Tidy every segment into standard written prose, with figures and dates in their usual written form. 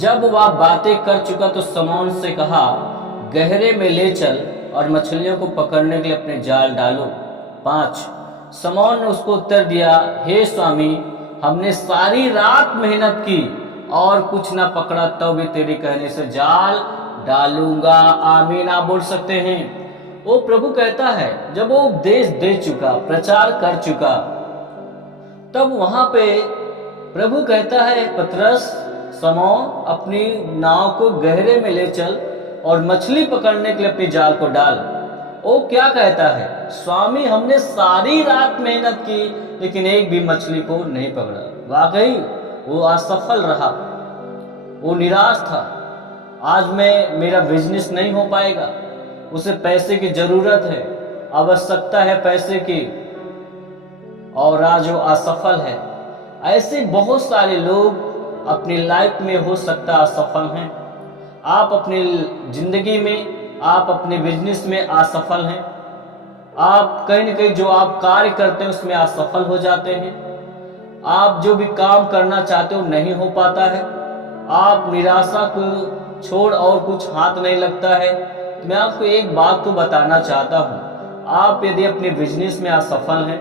जब वह बातें कर चुका तो समौन से कहा, गहरे में ले चल और मछलियों को पकड़ने के लिए अपने जाल डालो। 5। समौन ने उसको उत्तर दिया, हे स्वामी, हमने सारी रात मेहनत की और कुछ ना पकड़ा, तो भी तेरे कहने से जाल डालूंगा। आमीन आप बोल सकते हैं। वो प्रभु कहता है, जब वो उपदेश दे चुका, प्रचार कर चुका, तब वहां पे प्रभु कहता है, पतरस, समौन, अपनी नाव को गहरे में ले चल और मछली पकड़ने के लिए अपनी जाल को डाल। वो क्या कहता है, स्वामी, हमने सारी रात मेहनत की लेकिन एक भी मछली को नहीं पकड़ा। वाकई वो असफल रहा, वो निराश था। आज मेरा बिजनेस नहीं हो पाएगा, उसे पैसे की जरूरत है, आवश्यकता है पैसे की, और आज वो असफल है। ऐसे बहुत सारे लोग अपनी लाइफ में हो सकता असफल हैं। आप अपनी जिंदगी में, आप अपने बिजनेस में असफल हैं। आप कहीं न कहीं जो आप कार्य करते हैं उसमें असफल हो जाते हैं। आप जो भी काम करना चाहते हो नहीं हो पाता है। आप निराशा को छोड़ और कुछ हाथ नहीं लगता है। तो मैं आपको एक बात को बताना चाहता हूँ, आप यदि अपने बिजनेस में असफल हैं,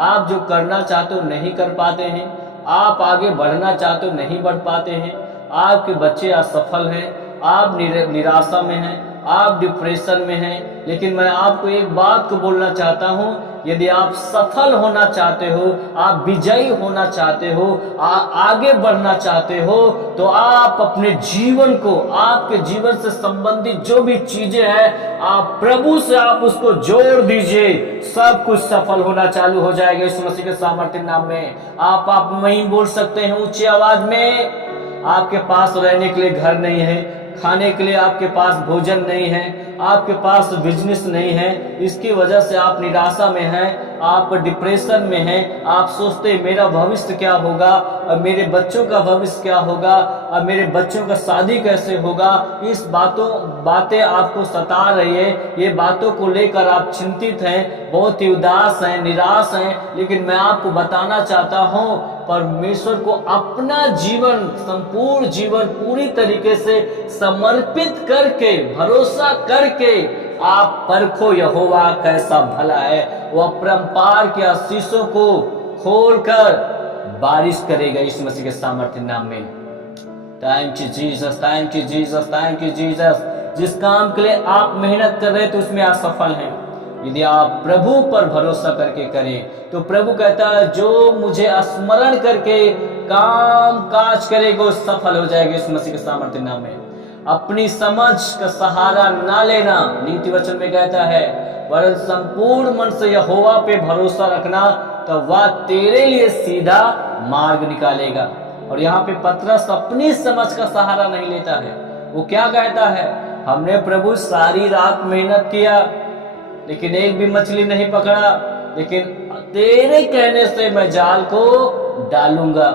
आप जो करना चाहते हो नहीं कर पाते हैं, आप आगे बढ़ना चाहते हो नहीं बढ़ पाते हैं, आपके बच्चे असफल हैं, आप निराशा में हैं, आप डिप्रेशन में हैं, लेकिन मैं आपको एक बात को बोलना चाहता हूं, यदि आप सफल होना चाहते हो, आप विजयी होना चाहते हो, आगे बढ़ना चाहते हो, तो आप अपने जीवन को, आपके जीवन से संबंधित जो भी चीजें हैं, आप प्रभु से आप उसको जोड़ दीजिए। सब कुछ सफल होना चालू हो जाएगा यीशु मसीह के सामर्थ्य नाम में। आप नहीं बोल सकते हैं ऊंची आवाज में। आपके पास रहने के लिए घर नहीं है, खाने के लिए आपके पास भोजन नहीं है, आपके पास बिजनेस नहीं है, इसकी वजह से आप निराशा में हैं, आप डिप्रेशन में हैं। आप सोचते हैं मेरा भविष्य क्या होगा, और मेरे बच्चों का भविष्य क्या होगा, और मेरे बच्चों का शादी कैसे होगा। इस बातें आपको सता रही है, ये बातों को लेकर आप चिंतित हैं, बहुत ही उदास हैं, निराश हैं। लेकिन मैं आपको बताना चाहता हूं, परमेश्वर को अपना जीवन, संपूर्ण जीवन पूरी तरीके से समर्पित करके, भरोसा करके आप परखो यहोवा कैसा भला है। वो अपरंपार के आशीषों को खोलकर बारिश करेगा यीशु मसीह के सामर्थ्य नाम में। Thank you Jesus, thank you Jesus, thank you Jesus. जिस काम के लिए आप मेहनत कर रहे थे उसमें असफल हैं, यदि आप प्रभु पर भरोसा करके करें तो प्रभु कहता है, जो मुझे स्मरण करके काम काज करेगा वो सफल हो जाएगा यीशु मसीह के सामर्थ्य नाम में। अपनी समझ का सहारा ना लेना, नीति वचन में कहता है, वरन संपूर्ण मन से यहोवा पे भरोसा रखना, तो वह तेरे लिए सीधा मार्ग निकालेगा। और यहाँ पे पतरस अपनी समझ का सहारा नहीं लेता है। वो क्या कहता है, हमने प्रभु सारी रात मेहनत किया लेकिन एक भी मछली नहीं पकड़ा, लेकिन तेरे कहने से मैं जाल को डालूंगा।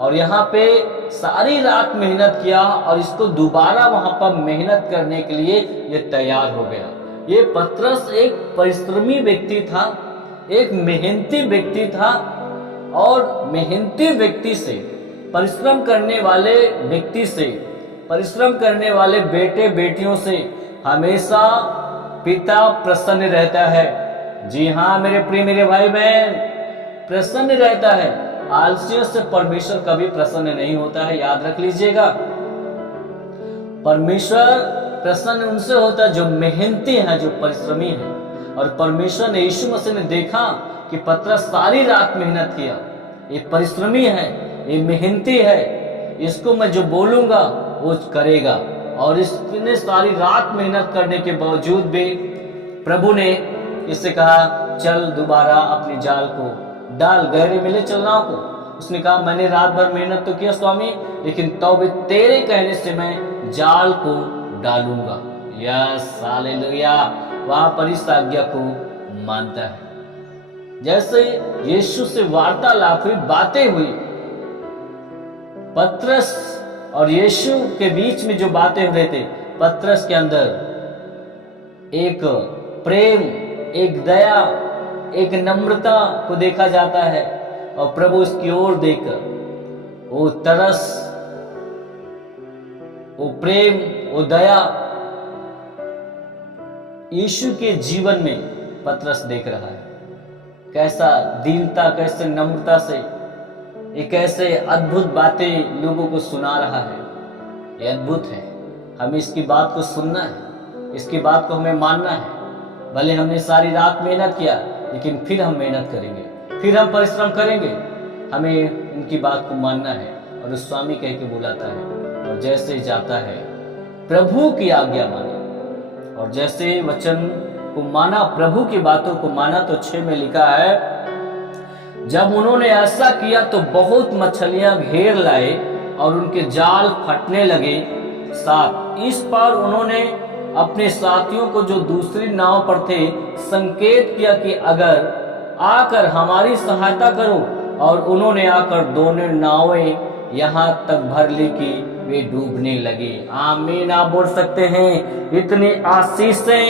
और यहाँ पे सारी रात मेहनत किया और इसको दोबारा वहां पर मेहनत करने के लिए ये तैयार हो गया। ये पतरस एक परिश्रमी व्यक्ति था, एक मेहनती व्यक्ति था, और मेहनती व्यक्ति से, परिश्रम करने वाले व्यक्ति से, परिश्रम करने वाले बेटे बेटियों से हमेशा पिता प्रसन्न रहता है। जी हाँ मेरे प्रिय, मेरे भाई बहन, प्रसन्न रहता है। आलसियों से परमेश्वर कभी प्रसन्न नहीं होता है, याद रख लीजिएगा। परमेश्वर प्रसन्न उनसे होता है जो मेहनती हैं, जो परिश्रमी हैं। और परमेश्वर ने, यीशु मसीह ने देखा कि पतरस सारी रात मेहनत किया, ये परिश्रमी है, ये मेहनती है, इसको मैं जो बोलूंगा वो करेगा। और इसने सारी रात मेहनत करने के बावजूद भी प्रभु ने इससे कहा, चल दोबारा अपनी जाल को डाल, गहरे में ले चल नाव को। उसने कहा, मैंने रात भर मेहनत तो किया स्वामी, लेकिन तो भी तेरे कहने से मैं जाल को डालूंगा। यस हालेलुया, वहां पर इस आज्ञा को मानता है। जैसे यीशु से वार्तालाप हुई, बातें हुई, पतरस और यीशु के बीच में जो बातें हो रहे थे, पतरस के अंदर एक प्रेम, एक दया, एक नम्रता को देखा जाता है। और प्रभु उसकी ओर देखकर वो तरस वो प्रेम, वो दया यीशु के जीवन में पतरस देख रहा है। कैसा दीनता, कैसे नम्रता से एक ऐसे अद्भुत बातें लोगों को सुना रहा है। ये अद्भुत है। हमें इसकी बात को सुनना है, इसकी बात को हमें मानना है। भले हमने सारी रात मेहनत किया, लेकिन फिर हम मेहनत करेंगे, फिर हम परिश्रम करेंगे। हमें इनकी बात को मानना है। और उस स्वामी कह के बुलाता है और जैसे जाता है प्रभु की आज्ञा माना। और जैसे वचन को माना, प्रभु की बातों को माना, तो 6 में लिखा है, जब उन्होंने ऐसा किया तो बहुत मछलियां घेर लाए और उनके जाल फटने लगे। 7, इस पर उन्होंने अपने साथियों को जो दूसरी नाव पर थे संकेत किया कि अगर आकर हमारी सहायता करो, और उन्होंने आकर दोनों नावें यहाँ तक भर ली कि वे डूबने लगे। आमीन। आप बोल सकते हैं। इतनी आशीषें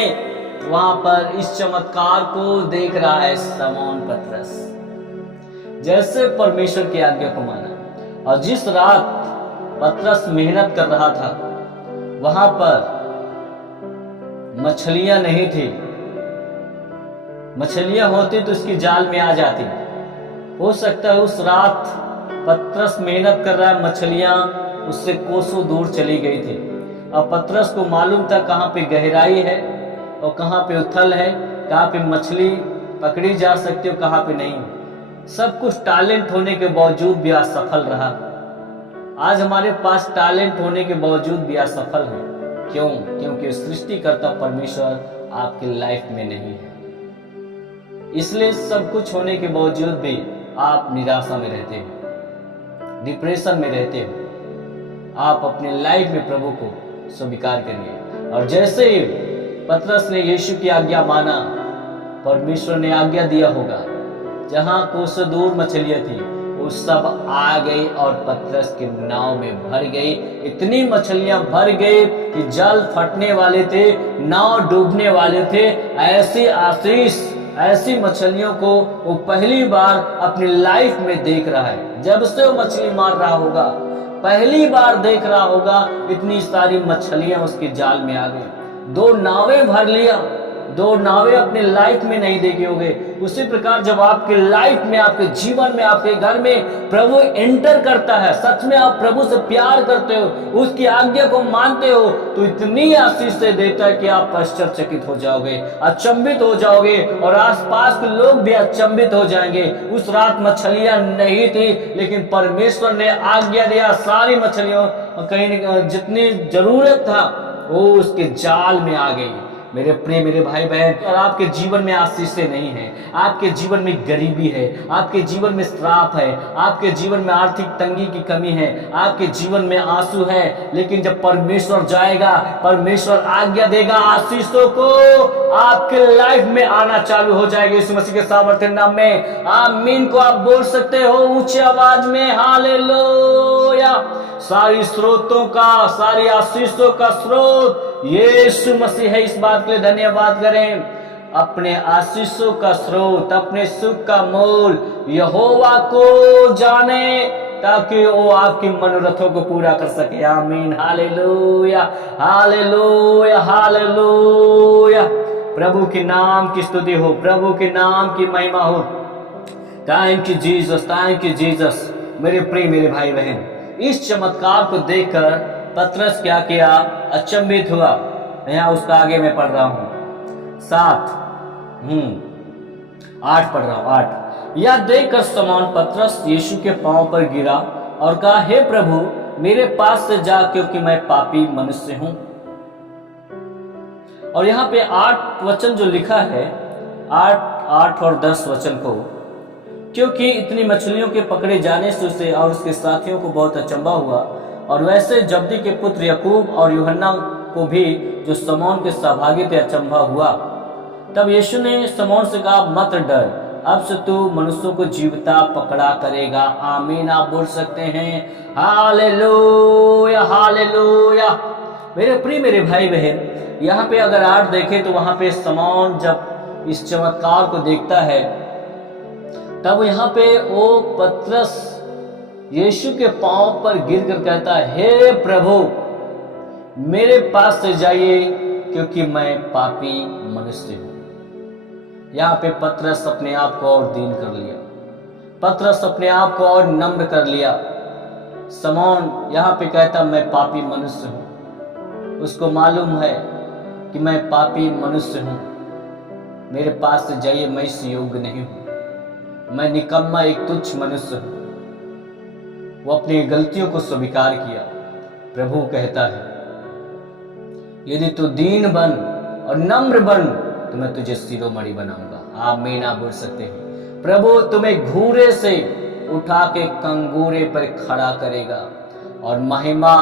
वहां पर इस चमत्कार को देख रहा है शमौन पतरस। जैसे परमेश्वर की आज्ञा को माना, और जिस रात पतरस मेहनत कर रहा था वहां पर मछलियां नहीं थी। मछलियां होती तो उसकी जाल में आ जाती। हो सकता है उस रात पतरस मेहनत कर रहा है, मछलियां उससे कोसों दूर चली गई थी। अब पतरस को मालूम था कहाँ पे गहराई है और कहाँ पे उथल है, कहाँ पे मछली पकड़ी जा सकती है और कहाँ पे नहीं। सब कुछ टैलेंट होने के बावजूद भी असफल रहा। आज हमारे पास टैलेंट होने के बावजूद भी असफल है। क्यों? क्योंकि सृष्टिकर्ता परमेश्वर आपकी लाइफ में नहीं है। इसलिए सब कुछ होने के बावजूद भी आप निराशा में रहते हो, डिप्रेशन में रहते हो। आप अपने लाइफ में प्रभु को स्वीकार करिए। और जैसे पतरस ने यीशु की आज्ञा माना, परमेश्वर ने आज्ञा दिया होगा, जहां कोसों दूर मछलियां थी वो सब आ गई और पतरस के नाव में भर गई। इतनी मछलियां भर गई कि जल फटने वाले थे, नाव डूबने वाले थे। ऐसी आशीष, ऐसी मछलियों को वो पहली बार अपनी लाइफ में देख रहा है। जब से वो मछली मार रहा होगा, पहली बार देख रहा होगा इतनी सारी मछलियां उसके जाल में आ गई। 2 नावें भर लिया। 2 नावें अपने लाइफ में नहीं देखे होंगे। उसी प्रकार जब आपके लाइफ में, आपके जीवन में, आपके घर में प्रभु एंटर करता है, सच में आप प्रभु से प्यार करते हो, उसकी आज्ञा को मानते हो, तो इतनी आशीष से देता है कि आप आश्चर्यचकित हो जाओगे, अचंभित हो जाओगे और आसपास के लोग भी अचंभित हो जाएंगे। उस रात मछलियां नहीं थी, लेकिन परमेश्वर ने आज्ञा दिया, सारी मछलियों कहीं जितनी जरूरत था वो उसके जाल में आ गई। मेरे प्रिय मेरे भाई बहन, और आपके जीवन में आशीषें नहीं है, आपके जीवन में गरीबी है, आपके जीवन में श्राप है, आपके जीवन में आर्थिक तंगी की कमी है, आपके जीवन में आंसू है, लेकिन जब परमेश्वर जाएगा, परमेश्वर आज्ञा देगा, आशीषों को आपके लाइफ में आना चालू हो जाएगा यीशु मसीह के सामर्थ्य नाम में। आमीन को आप बोल सकते हो ऊंची आवाज में, हालेलुया। सारी स्रोतों का, सारी आशीषों का स्रोत यीशु मसीह है। इस बात के लिए धन्यवाद करें। अपने आशीषों का स्रोत, अपने सुख का मूल यहोवा को जाने, ताकि वो आपकी मनोरथों को पूरा कर सके। आमीन। Hallelujah, hallelujah, hallelujah. प्रभु के नाम की स्तुति हो, प्रभु के नाम की महिमा हो। Thank you Jesus, thank you Jesus. मेरे प्रिय मेरे भाई बहन, इस चमत्कार को देखकर पतरस क्या किया? अचंभित हुआ। यहाँ उसका आगे मैं पढ़ रहा हूँ 7, 8 पढ़ रहा हूँ। 8, यह देखकर शमौन पतरस यीशु के पांव पर गिरा और कहा, हे प्रभु, मेरे पास से जा, क्योंकि मैं पापी मनुष्य हूं। और यहाँ पे 8 वचन जो लिखा है, 8 और 10 वचन को, क्योंकि इतनी मछलियों के पकड़े जाने से उसे और उसके साथियों को बहुत अचंभा हुआ। और वैसे जब्दी के पुत्र याकूब और यूहन्ना को भी, जो शमौन के सहभागी थे, अचंभा हुआ। तब यीशु ने शमौन से कहा, मत डर, अब से तू मनुष्यों को जीवता पकड़ा करेगा। आमीन। आप बोल सकते हैं हालेलुया, हालेलुया। मेरे प्रिय मेरे भाई बहन, यहाँ पे अगर 8 देखें तो वहां पे शमौन जब इस चमत्कार को देखता है, तब यहाँ पे वो पतरस यीशु के पांव पर गिरकर कहता है, हे प्रभु, मेरे पास से जाइए क्योंकि मैं पापी मनुष्य हूं। यहाँ पे पतरस अपने आप को और दीन कर लिया, पतरस अपने आप को और नम्र कर लिया। शमौन यहाँ पे कहता मैं पापी मनुष्य हूं। उसको मालूम है कि मैं पापी मनुष्य हूं, मेरे पास से जाइए, मैं इस योग्य नहीं हूं, मैं निकम्मा एक तुच्छ मनुष्य हूं। वो अपनी गलतियों को स्वीकार किया। प्रभु कहता है यदि तू दीन बन और नम्र बन तो मैं तुझे शिरोमणि बनाऊंगा। आप में ना बोल सकते हैं, प्रभु तुम्हें घूरे से उठा के कंगूरे पर खड़ा करेगा और महिमा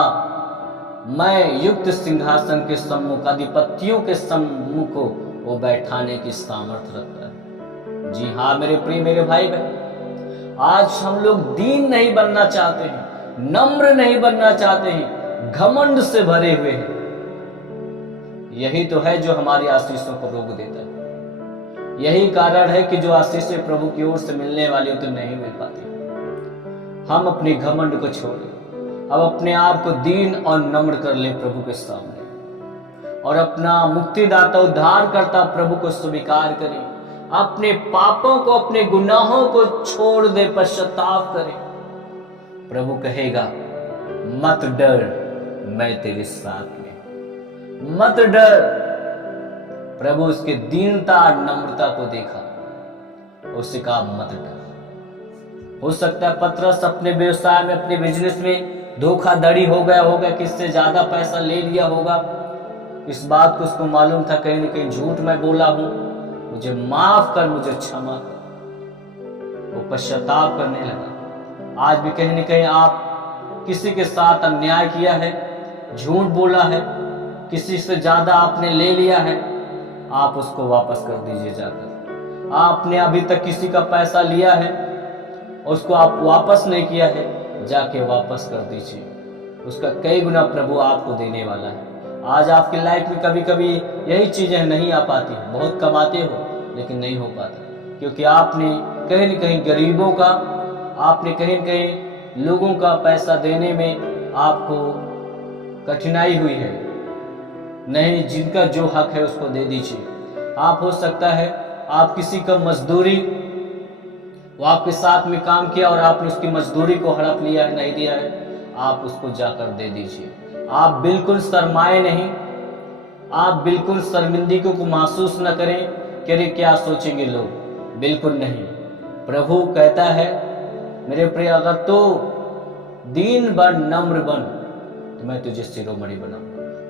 मैं युक्त सिंहासन के सम्मुख, अधिपतियों के सम्मुख को वो बैठाने की सामर्थ्य रखता है। जी हाँ मेरे प्रिय मेरे भाई बहन, आज हम लोग दीन नहीं बनना चाहते हैं, नम्र नहीं बनना चाहते हैं, घमंड से भरे हुए हैं। यही तो है जो हमारी आशीषों को रोक देता है। यही कारण है कि जो आशीषें प्रभु की ओर से मिलने वाली तो नहीं मिल पाती। हम अपनी घमंड को छोड़ें, अब अपने आप को दीन और नम्र कर ले प्रभु के सामने और अपना मुक्तिदाता उद्धारकर्ता प्रभु को स्वीकार करें। अपने पापों को, अपने गुनाहों को छोड़ दे, पश्चाताप करें। प्रभु कहेगा मत डर, मैं तेरे साथ में, मत डर। प्रभु उसके दीनता और नम्रता को देखा, उससे कहा मत डर। हो सकता है पतरस अपने व्यवसाय में, अपने बिजनेस में धोखाधड़ी हो गया होगा, किससे ज्यादा पैसा ले लिया होगा। इस बात को उसको मालूम था, कहीं न कहीं झूठ मैं बोला हूं, मुझे माफ कर, मुझे क्षमा कर। वो पश्चाताप करने लगा। आज भी कहीं न कहीं आप किसी के साथ अन्याय किया है, झूठ बोला है, किसी से ज्यादा आपने ले लिया है, आप उसको वापस कर दीजिए जाकर। आपने अभी तक किसी का पैसा लिया है, उसको आप वापस नहीं किया है, जाके वापस कर दीजिए। उसका कई गुना प्रभु आपको देने वाला है। आज आपकी लाइफ में कभी कभी यही चीजें नहीं आ पाती, बहुत कमाते हो लेकिन नहीं हो पाता, क्योंकि आपने कहीं न कहीं गरीबों का, आपने कहीं न कहीं लोगों का पैसा देने में आपको कठिनाई हुई है। नहीं, जिनका जो हक है उसको दे दीजिए। आप हो सकता है आप किसी का मजदूरी, वो आपके साथ में काम किया और आपने उसकी मजदूरी को हड़प लिया है, नहीं दिया है, आप उसको जाकर दे दीजिए। आप बिल्कुल शर्माए नहीं, आप बिल्कुल शर्मिंदगी को महसूस न करें कि अरे क्या सोचेंगे लोग, बिल्कुल नहीं। प्रभु कहता है मेरे प्रिय, अगर तो दीन बन, नम्र बन तो मैं तुझे शिरोमणि बनाऊंगा।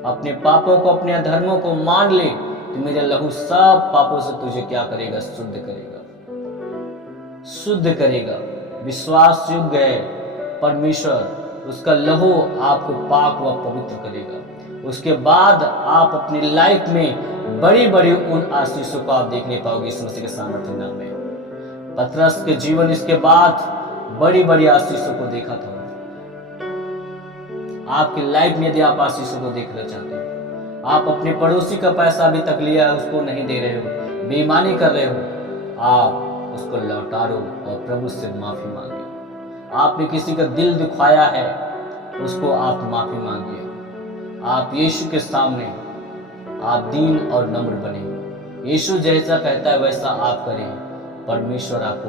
अपने पापों को, अपने अधर्मों को मान ले तो मेरा लहू सब पापों से तुझे क्या करेगा, शुद्ध करेगा, शुद्ध करेगा। विश्वास योग्य है परमेश्वर, उसका लहू आपको पाक व पवित्र करेगा। उसके बाद आप अपनी लाइफ में बड़ी बड़ी उन आशीषों को आप देखने पाओगे इस मसीह के सामर्थ्य नाम में। पतरस के जीवन इसके बाद बड़ी बड़ी आशीषों को देखा था। आपकी लाइफ में यदि आप आशीषों को देखना चाहते हो, आप अपने पड़ोसी का पैसा अभी तक लिया है, उसको नहीं दे रहे हो, बेईमानी कर रहे हो, आप उसको लौटा दो और प्रभु से माफी मांगे। आपने किसी का दिल दुखाया है, उसको आप माफी मांगिए। आप यीशु के सामने आप दीन और नम्र बने। यीशु जैसा कहता है वैसा आप करें, परमेश्वर आपको